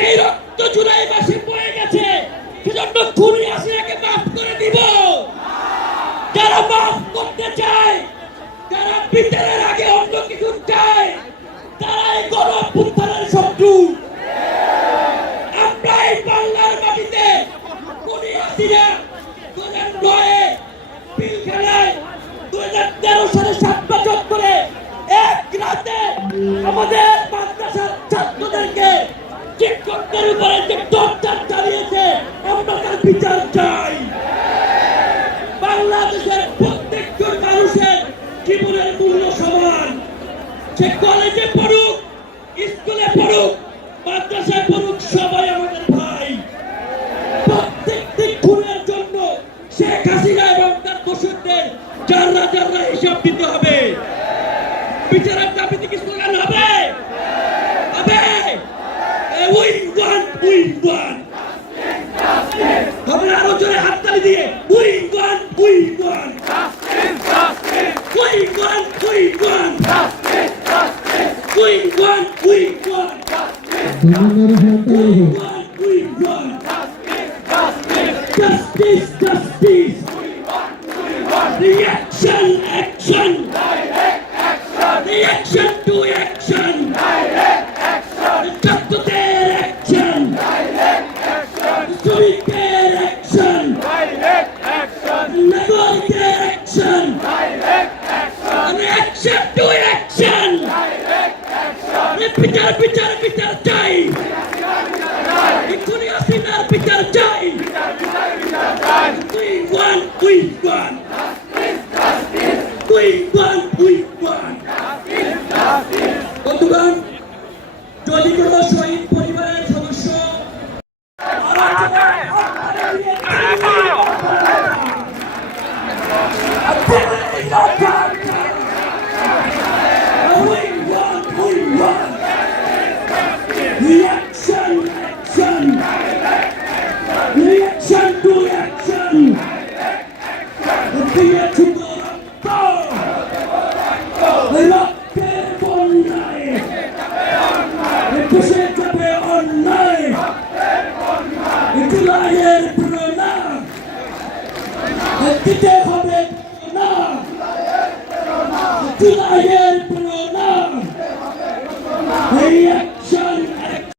যে রক্ত জুলাই মাসে বয়ে গেছে। সেজন্য মাফ করে দিব। যারা মাফ করতে চায়, যারা বিচারের আগে অন্য কিছু চায় শত্রু। আমরা এই বাংলার মাটিতে দু হাজার দু হাজার তেরো সালে সাত বছর ধরে এক রাতে আমাদের শিক্ষকদের উপরে যে টর্চার চালিয়েছে, আমরা বিচার চাই। বাংলাদেশের প্রত্যেকজন মানুষের জীবনের মূল্য সমান। সে কলেজে পড়ুক স্কুলে পড়ুক, মাদ্রাসায় পড়ুক, সবাই আমাদের ভাই। প্রত্যেকটি খুনের জন্য শেখ হাসিনা এবং তার দোষরদের যাররা যাররা হিসাব দিতে হবে। বিচারের দাবিতে কি স্লোগান হবে? হবে। উই ওয়ান হবে আরও জোরে হাততালি দিয়ে we want we want we want we want we want we want ধন্যবাদ we want, we. Justice, justice. Reaction, action. Reaction to action. ছাত্রদের action. শ্রমিকদের action. নাগরিকদের action. Reaction to action. বিচার বিচার বিচার চাই এক্ষুনি হাসিনার বিচার চাই We want, we want. We want, we want. বন্ধুগণ যদি কোনো শহীদ পরিবারের সদস্য We want, we want. Reaction, action. Reaction to action. দিয়ে ছোট রক্তের বন্যায় একুশে যাবে অন্যায় জুলাইয়ের প্রণাম দিতে হবে না জুলাইয়ের প্রণাম এই এক